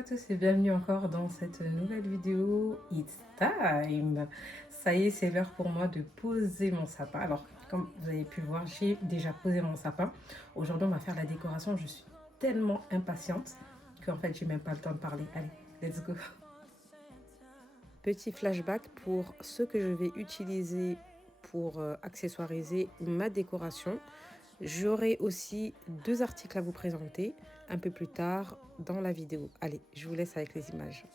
à tous et bienvenue encore dans cette nouvelle vidéo. It's time! Ça y est, c'est l'heure pour moi de poser mon sapin. Alors, comme vous avez pu voir, j'ai déjà posé mon sapin. Aujourd'hui, on va faire la décoration. Je suis tellement impatiente qu'en fait, j'ai même pas le temps de parler. Allez, let's go! Petit flashback pour ce que je vais utiliser pour accessoiriser ma décoration. J'aurai aussi deux articles à vous présenter un peu plus tard dans la vidéo. Allez, je vous laisse avec les images.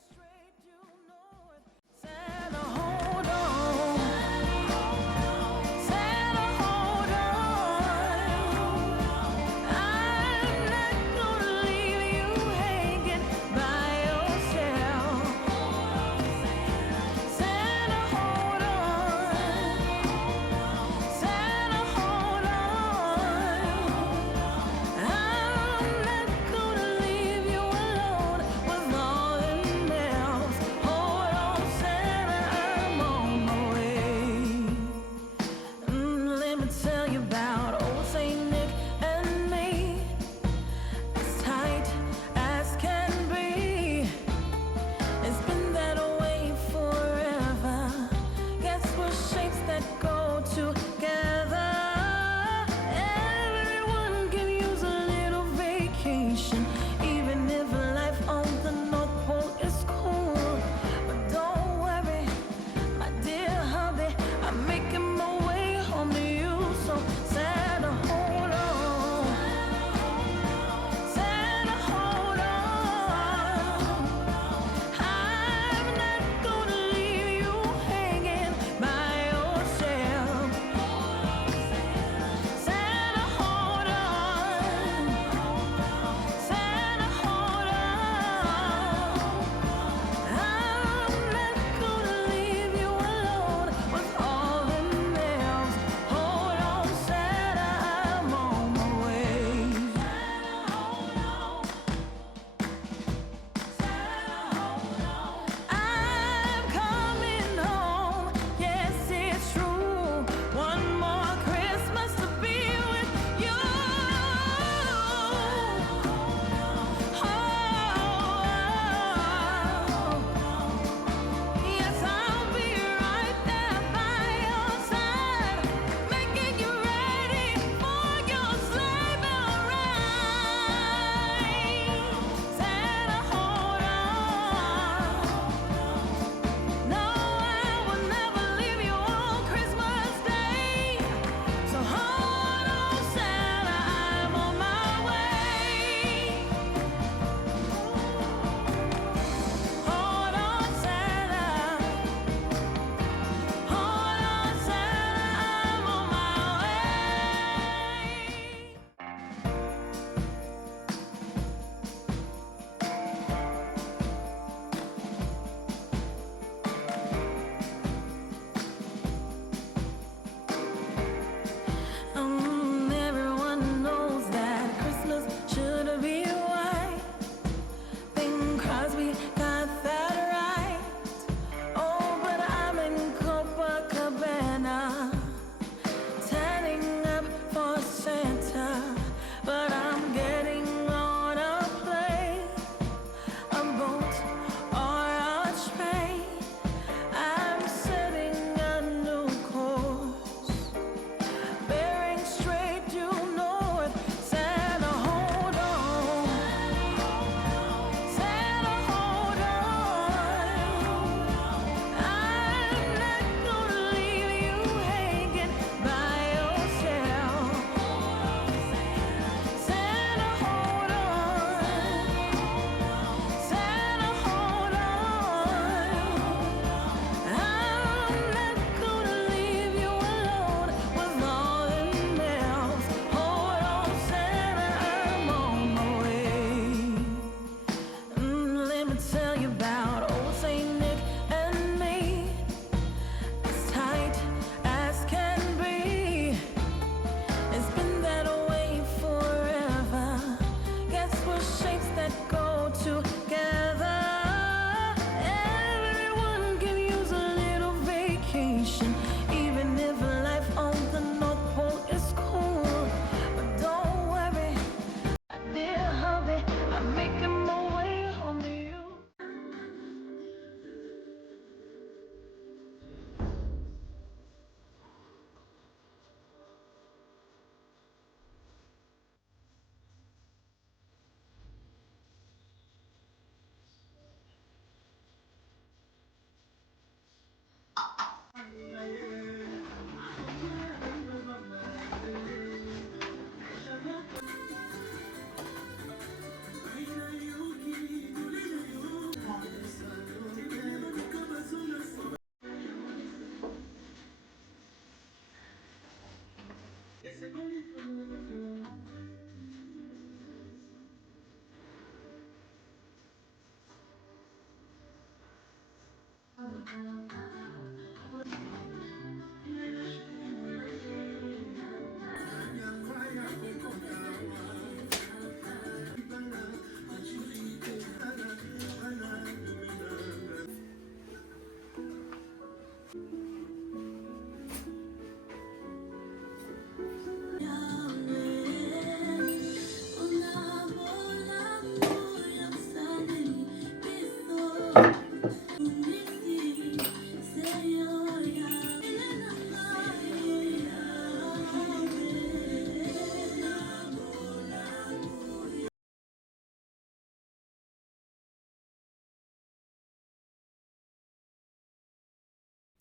Dear hubby, I'm making my way home to you.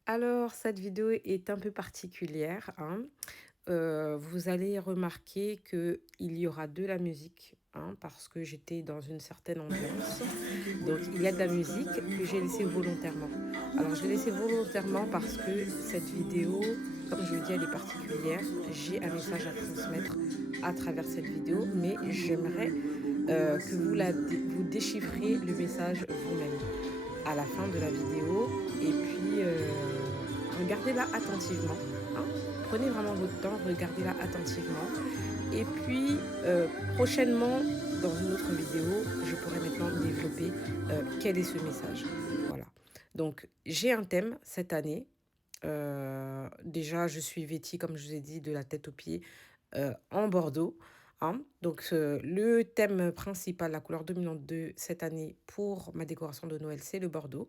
Alors, cette vidéo est un peu particulière, hein. Vous allez remarquer qu'il y aura de la musique, hein, parce que j'étais dans une certaine ambiance. Donc, il y a de la musique que j'ai laissée volontairement. Alors, je l'ai laissée volontairement parce que cette vidéo, comme je le dis, elle est particulière. J'ai un message à transmettre à travers cette vidéo, mais j'aimerais que vous déchiffrez le message vous-même à la fin de la vidéo. Et puis, regardez-la attentivement, hein. Prenez vraiment votre temps, regardez-la attentivement. Et puis, prochainement, dans une autre vidéo, je pourrai maintenant développer quel est ce message. Voilà. Donc, j'ai un thème cette année. Déjà, je suis vêtie, comme je vous ai dit, de la tête aux pieds en bordeaux, hein. Donc, le thème principal, la couleur dominante de cette année pour ma décoration de Noël, c'est le bordeaux.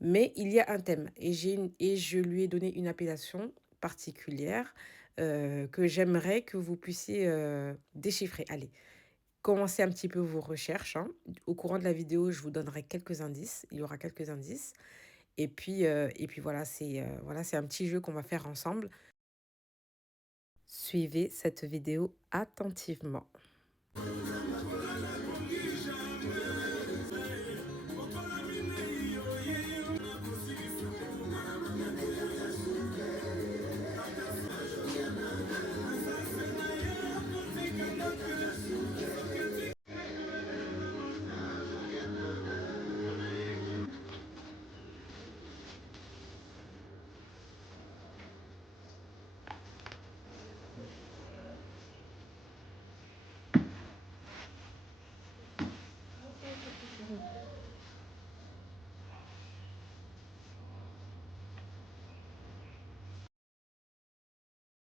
Mais il y a un thème et je lui ai donné une appellation particulière que j'aimerais que vous puissiez déchiffrer. Allez, commencez un petit peu vos recherches, hein. Au courant de la vidéo, je vous donnerai quelques indices. Il y aura quelques indices. Et puis voilà, c'est un petit jeu qu'on va faire ensemble. Suivez cette vidéo attentivement.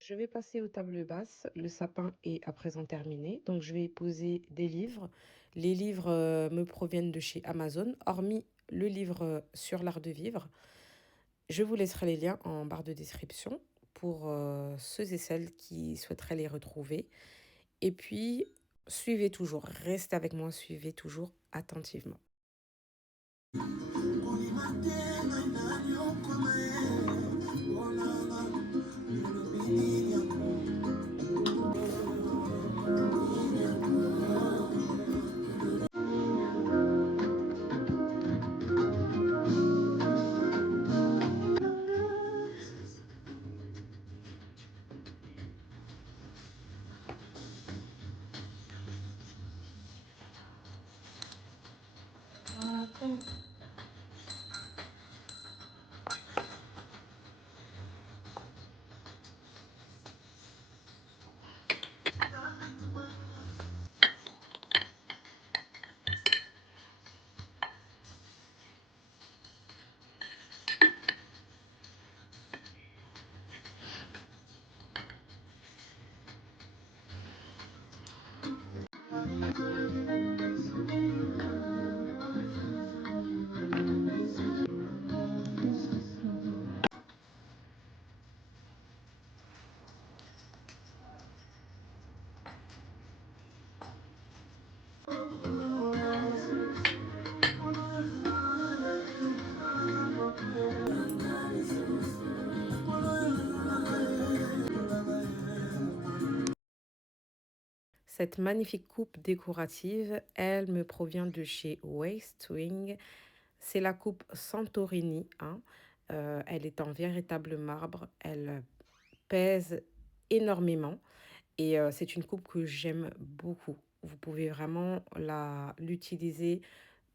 Je vais passer aux tables basses. Le sapin est à présent terminé. Donc, je vais poser des livres. Les livres me proviennent de chez Amazon, hormis le livre sur l'art de vivre. Je vous laisserai les liens en barre de description pour ceux et celles qui souhaiteraient les retrouver. Et puis, suivez toujours, restez avec moi, suivez toujours attentivement. Cette magnifique coupe décorative, elle me provient de chez Wastewing. C'est la coupe Santorini, hein. Elle est en véritable marbre. Elle pèse énormément et c'est une coupe que j'aime beaucoup. Vous pouvez vraiment l'utiliser,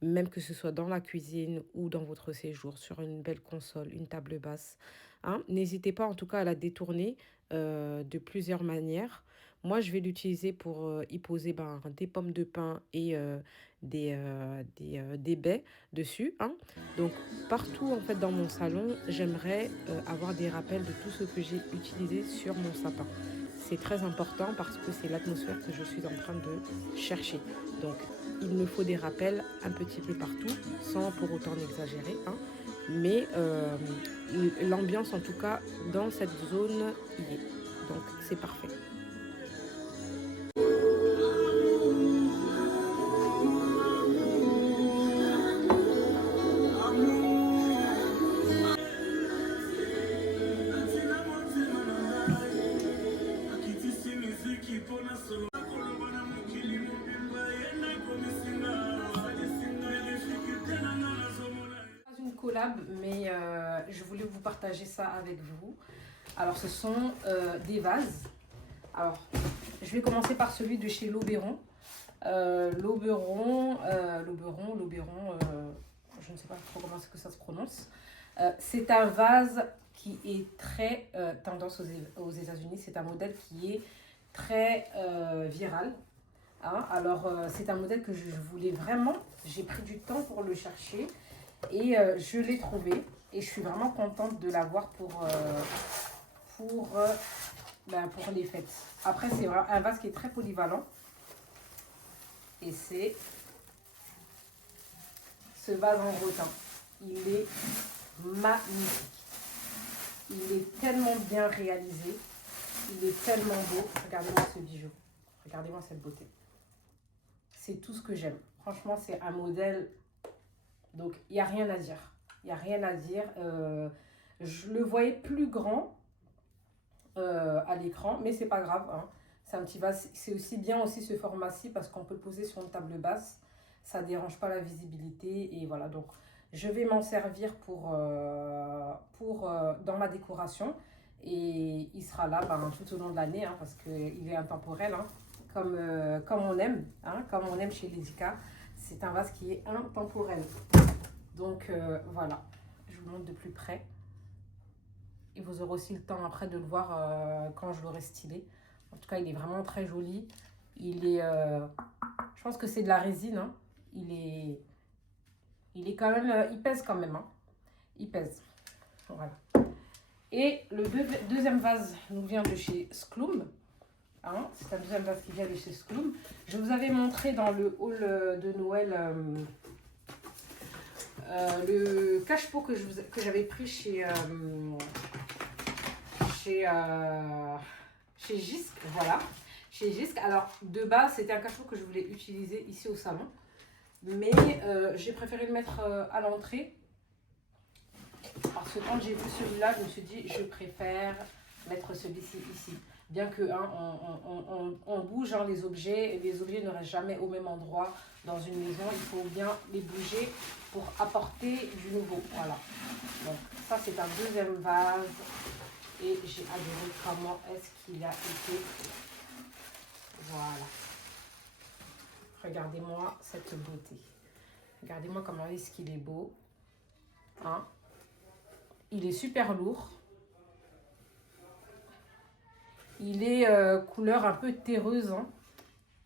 même que ce soit dans la cuisine ou dans votre séjour, sur une belle console, une table basse, hein. N'hésitez pas en tout cas à la détourner de plusieurs manières. Moi, je vais l'utiliser pour y poser des pommes de pin et des baies dessus, hein. Donc, partout en fait dans mon salon, j'aimerais avoir des rappels de tout ce que j'ai utilisé sur mon sapin. C'est très important parce que c'est l'atmosphère que je suis en train de chercher. Donc, il me faut des rappels un petit peu partout, sans pour autant exagérer, hein. Mais l'ambiance, en tout cas, dans cette zone, y est. Donc, c'est parfait. je voulais vous partager ça avec vous. Alors, ce sont des vases. Alors, je vais commencer par celui de chez L'Oberon. L'Oberon, je ne sais pas trop comment est-ce que ça se prononce. C'est un vase qui est très tendance aux États-Unis. C'est un modèle qui est très viral. Hein. Alors, c'est un modèle que je voulais vraiment. J'ai pris du temps pour le chercher et je l'ai trouvé. Et je suis vraiment contente de l'avoir pour les fêtes. Après, c'est un vase qui est très polyvalent. Et c'est ce vase en rotin. Il est magnifique. Il est tellement bien réalisé. Il est tellement beau. Regardez-moi ce bijou. Regardez-moi cette beauté. C'est tout ce que j'aime. Franchement, c'est un modèle. Donc, il n'y a rien à dire. Il n'y a rien à dire. Je le voyais plus grand à l'écran, mais c'est pas grave. Hein. C'est un petit vase. C'est aussi bien aussi ce format-ci parce qu'on peut le poser sur une table basse. Ça ne dérange pas la visibilité. Et voilà, donc je vais m'en servir dans ma décoration. Et il sera là tout au long de l'année hein, parce qu'il est intemporel. Hein, comme on aime, hein, comme on aime chez Ledica. C'est un vase qui est intemporel. Donc voilà, je vous montre de plus près. Et vous aurez aussi le temps après de le voir quand je l'aurai stylé. En tout cas, il est vraiment très joli. Il est, je pense que c'est de la résine. Hein. Il est quand même, il pèse quand même. Hein. Il pèse. Voilà. Et le deuxième vase nous vient de chez Skloum. Hein, c'est un deuxième vase qui vient de chez Skloum. Je vous avais montré dans le haul de Noël le cache-pot que j'avais pris chez Jisc. Voilà, chez Jisc. Alors, de base, c'était un cache-pot que je voulais utiliser ici au salon. Mais j'ai préféré le mettre à l'entrée. Parce que quand j'ai vu celui-là, je me suis dit, je préfère mettre celui-ci ici. Bien que hein, on bouge hein, les objets ne restent jamais au même endroit dans une maison. Il faut bien les bouger pour apporter du nouveau. Voilà. Donc ça c'est un deuxième vase et j'ai adoré comment est-ce qu'il a été. Voilà. Regardez-moi cette beauté. Regardez-moi comment est-ce qu'il est beau. Hein? Il est super lourd. Il est couleur un peu terreuse, hein,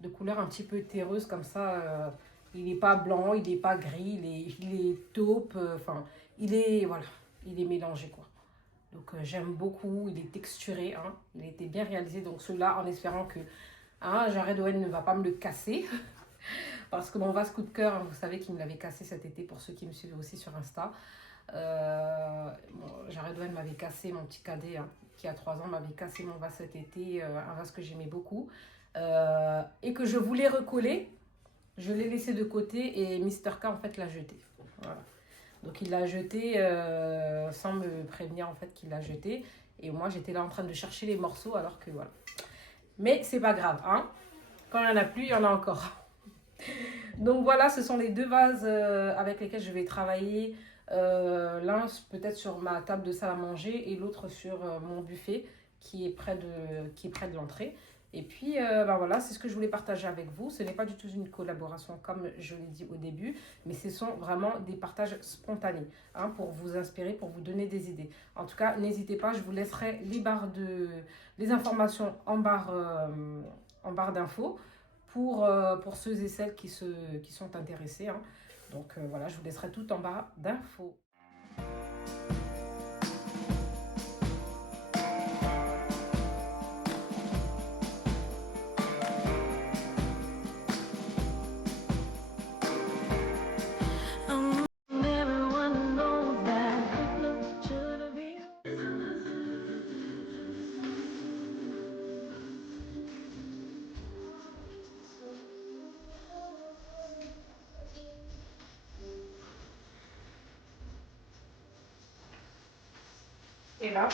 de couleur un petit peu terreuse comme ça. Il n'est pas blanc, il n'est pas gris, il est taupe. Enfin, il est mélangé quoi. Donc j'aime beaucoup, il est texturé, hein, il a été bien réalisé. Donc celui-là, en espérant que Jared Owen ne va pas me le casser. Parce que mon vase coup de cœur, hein, vous savez qu'il me l'avait cassé cet été pour ceux qui me suivent aussi sur Insta. Jared Owen m'avait cassé mon petit cadet hein, qui a 3 ans m'avait cassé mon vase cet été, un vase que j'aimais beaucoup et que je voulais recoller. Je l'ai laissé de côté et Mister K en fait l'a jeté. Voilà. Donc il l'a jeté sans me prévenir en fait qu'il l'a jeté et moi j'étais là en train de chercher les morceaux alors que voilà. Mais c'est pas grave hein. Quand il n'y en a plus, il y en a encore. Donc voilà, ce sont les deux vases avec lesquels je vais travailler. L'un peut-être sur ma table de salle à manger et l'autre sur mon buffet qui est près de l'entrée. Et puis voilà, c'est ce que je voulais partager avec vous. Ce n'est pas du tout une collaboration comme je l'ai dit au début, mais ce sont vraiment des partages spontanés hein, pour vous inspirer, pour vous donner des idées. En tout cas, n'hésitez pas, je vous laisserai les informations en barre d'infos pour ceux et celles qui sont intéressés. Hein. Donc voilà, je vous laisserai tout en barre d'infos. Et là,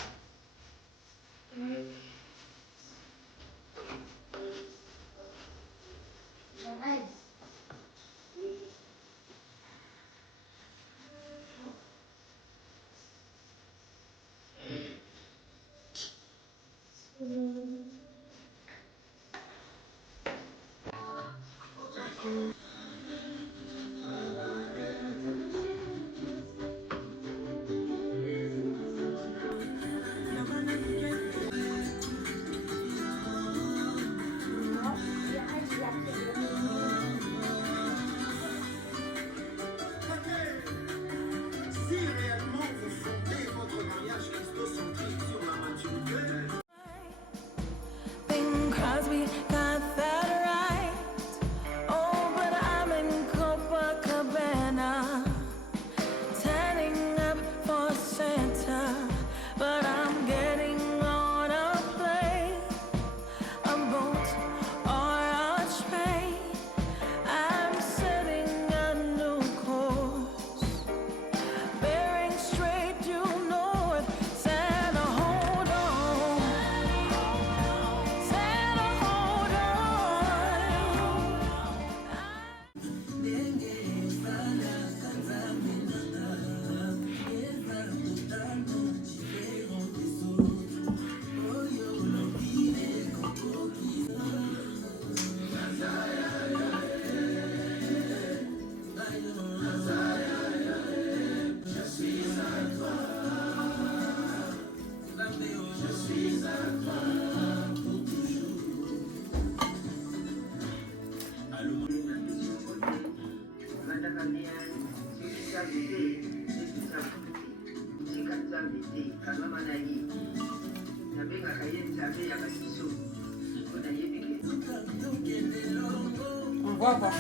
On voit pas.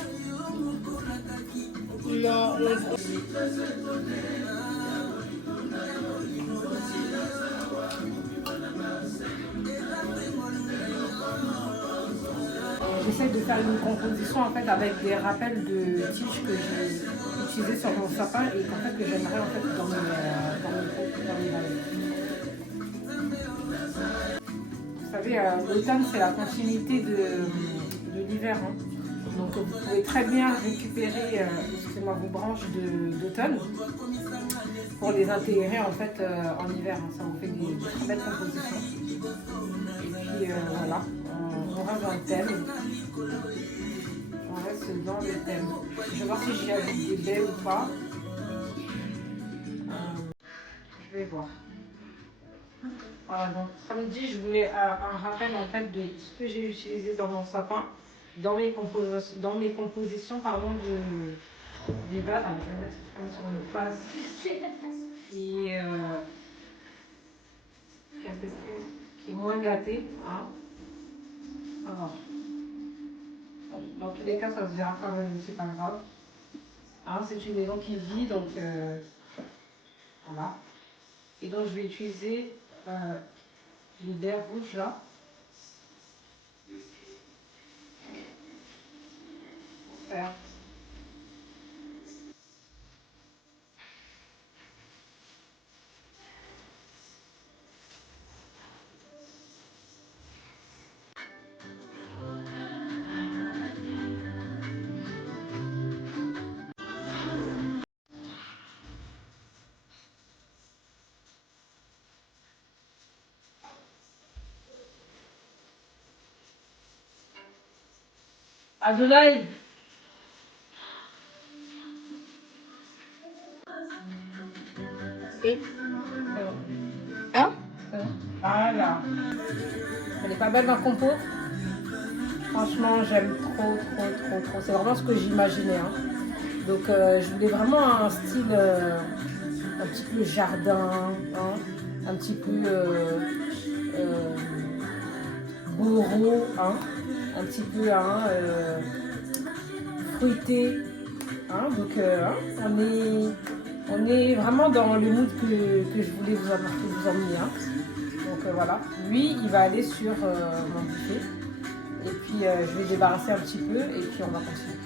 Non, j'essaie de faire une composition en fait avec des rappels de tiges que j'ai utilisés sur mon sapin et qu'en fait que j'aimerais en fait dans mes vallées. Vous savez, l'automne c'est la continuité de l'hiver. Hein. Donc vous pouvez très bien récupérer excusez-moi, vos branches d'automne pour les intégrer en fait en hiver. Hein. Ça vous fait des très belles compositions. Et puis voilà, on reste dans le thème. On reste dans le thème. Je vais voir si j'y ajoute des baies ou pas. Je vais voir. Voilà, donc samedi, je voulais un rappel en fait de ce que j'ai utilisé dans mon sapin, dans mes compositions pardon, d'hiver. Ah, je vais mettre sur le face. Et qui est moins gâté. Hein. Alors, dans tous les cas, ça se verra quand même, c'est pas grave. Hein, c'est une maison qui vit, donc voilà. Et donc, je vais utiliser les baies rouges là. Pour faire. Adonai! Et hein? Voilà. Elle est pas belle ma compo? Franchement, j'aime trop. C'est vraiment ce que j'imaginais. Hein. Donc, je voulais vraiment un style un petit peu jardin, hein, un petit peu bourreau, hein, un petit peu hein, fruité. Hein, donc, hein, on est vraiment dans le mood que je voulais vous apporter, vous emmener. Hein. Donc, voilà. Lui, il va aller sur mon buffet. Et puis, je vais débarrasser un petit peu et puis on va continuer.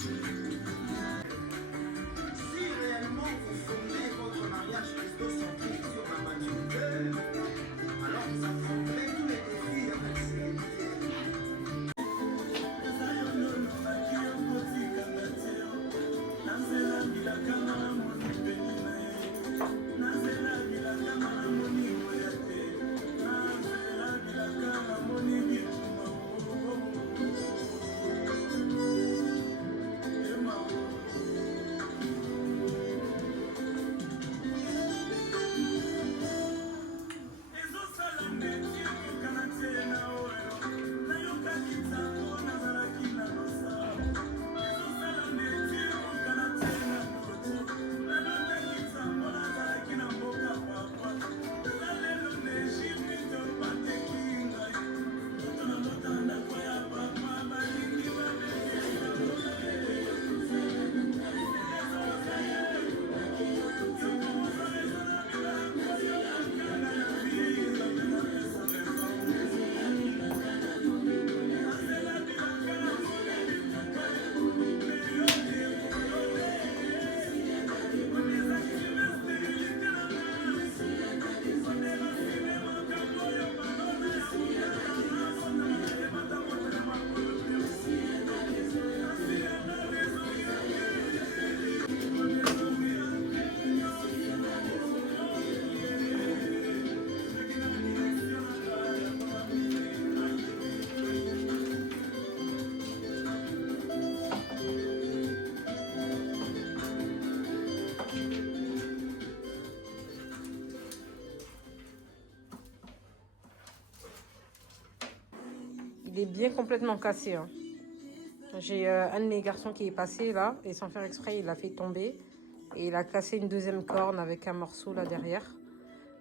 Il est bien complètement cassé. Hein. J'ai un de mes garçons qui est passé là et sans faire exprès il l'a fait tomber et il a cassé une deuxième corne avec un morceau là derrière.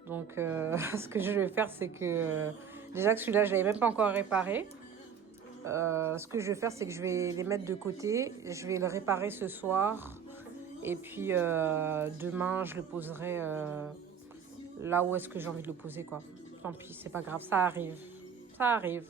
Donc, ce que je vais faire, c'est que déjà que celui-là, je l'avais même pas encore réparé. Ce que je vais faire, c'est que je vais les mettre de côté. Je vais le réparer ce soir. Et puis, demain, je le poserai là où est-ce que j'ai envie de le poser, quoi. Tant pis, c'est pas grave, ça arrive. Ça arrive.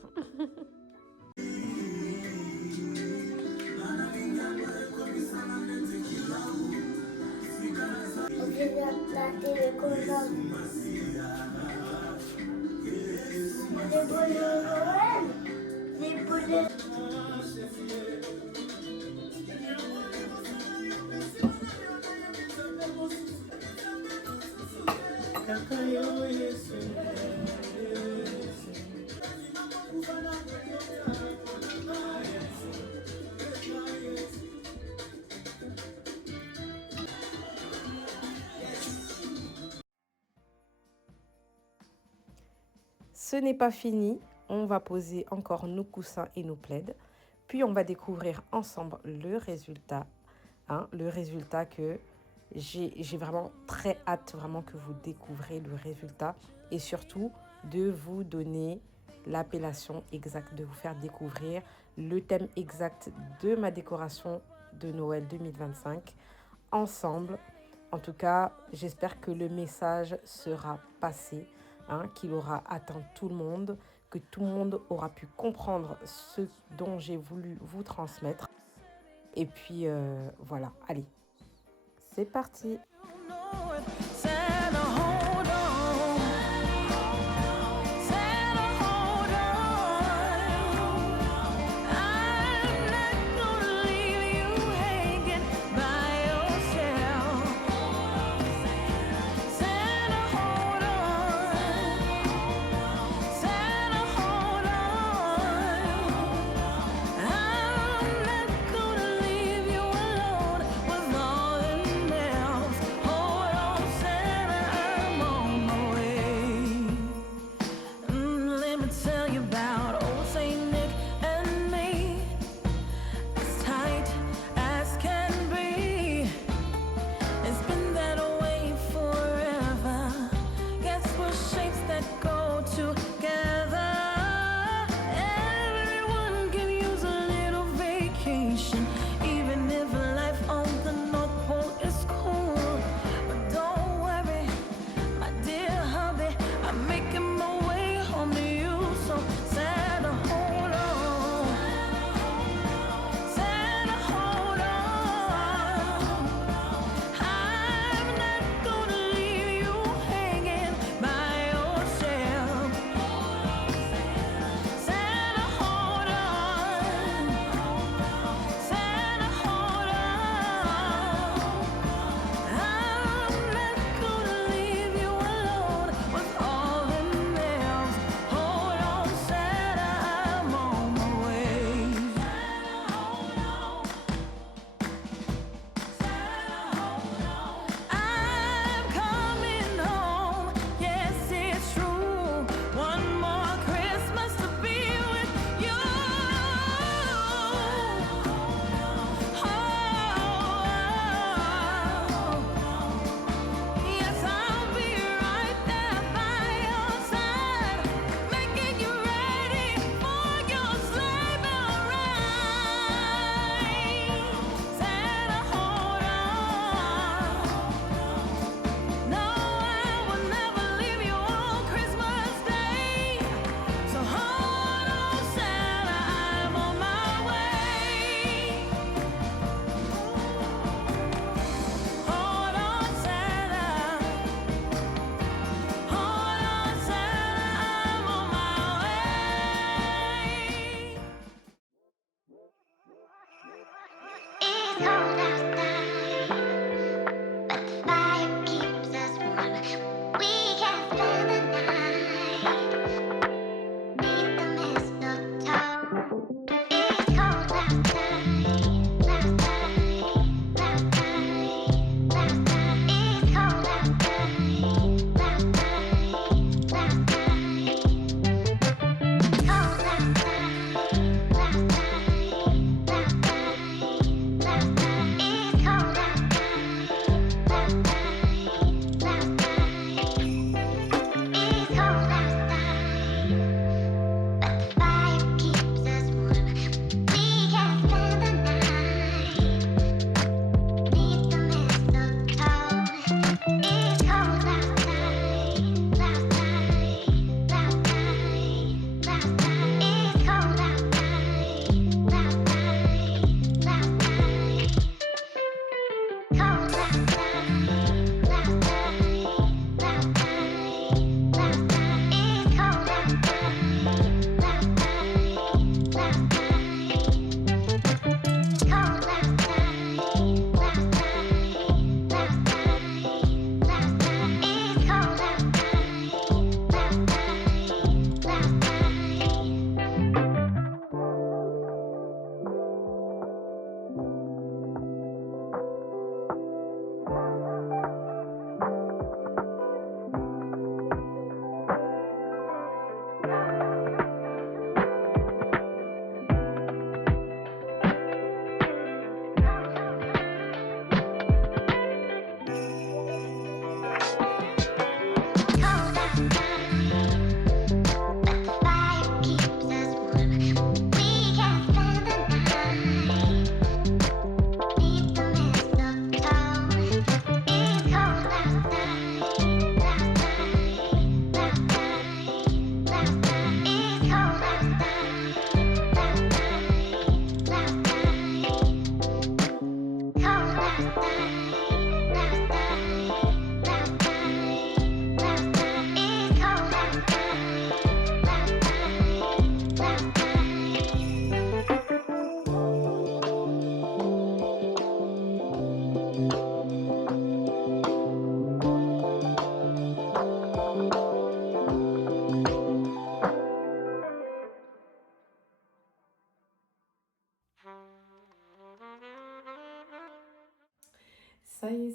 Ce n'est pas fini, on va poser encore nos coussins et nos plaids, puis on va découvrir ensemble le résultat, le résultat que j'ai vraiment très hâte vraiment que vous découvrez le résultat et surtout de vous donner l'appellation exacte, de vous faire découvrir le thème exact de ma décoration de Noël 2025 ensemble. En tout cas, j'espère que le message sera passé, qu'il aura atteint tout le monde, que tout le monde aura pu comprendre ce dont j'ai voulu vous transmettre. Et puis voilà, allez, c'est parti.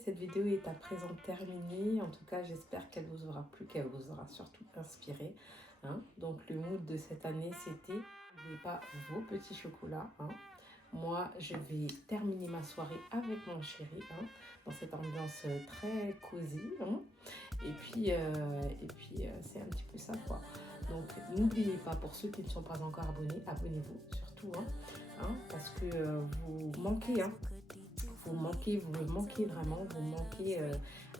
cette vidéo est à présent terminée. En tout cas, j'espère qu'elle vous aura plu, qu'elle vous aura surtout inspiré. Hein. Donc, le mood de cette année, c'était n'oubliez pas vos petits chocolats. Hein. Moi, je vais terminer ma soirée avec mon chéri, hein, dans cette ambiance très cosy. Hein. Et puis c'est un petit peu ça, quoi. Donc, n'oubliez pas, pour ceux qui ne sont pas encore abonnés, abonnez-vous surtout, hein, parce que vous manquez, hein. Vous me manquez vraiment, vous manquez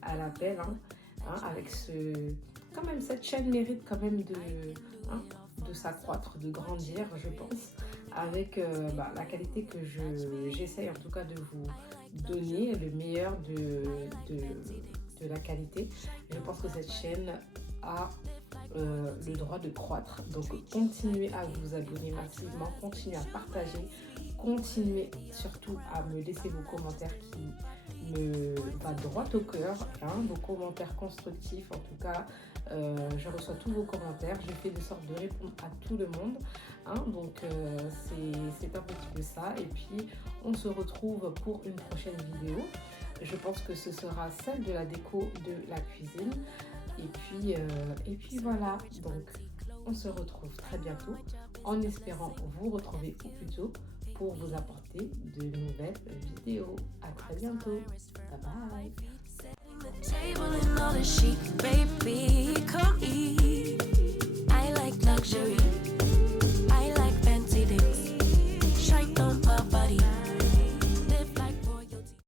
à l'appel, hein, avec ce... Quand même, cette chaîne mérite quand même de s'accroître, de grandir, je pense, avec la qualité que j'essaye en tout cas de vous donner, le meilleur de la qualité. Je pense que cette chaîne a le droit de croître. Donc, continuez à vous abonner massivement, continuez à partager, continuez surtout à me laisser vos commentaires qui me va droit au cœur, hein, vos commentaires constructifs. En tout cas, je reçois tous vos commentaires, je fais de sorte de répondre à tout le monde, hein, donc c'est un petit peu ça. Et puis on se retrouve pour une prochaine vidéo. Je pense que ce sera celle de la déco de la cuisine. Et puis voilà, donc on se retrouve très bientôt en espérant vous retrouver au plus tôt pour vous apporter de nouvelles vidéos. À très bientôt. Bye bye.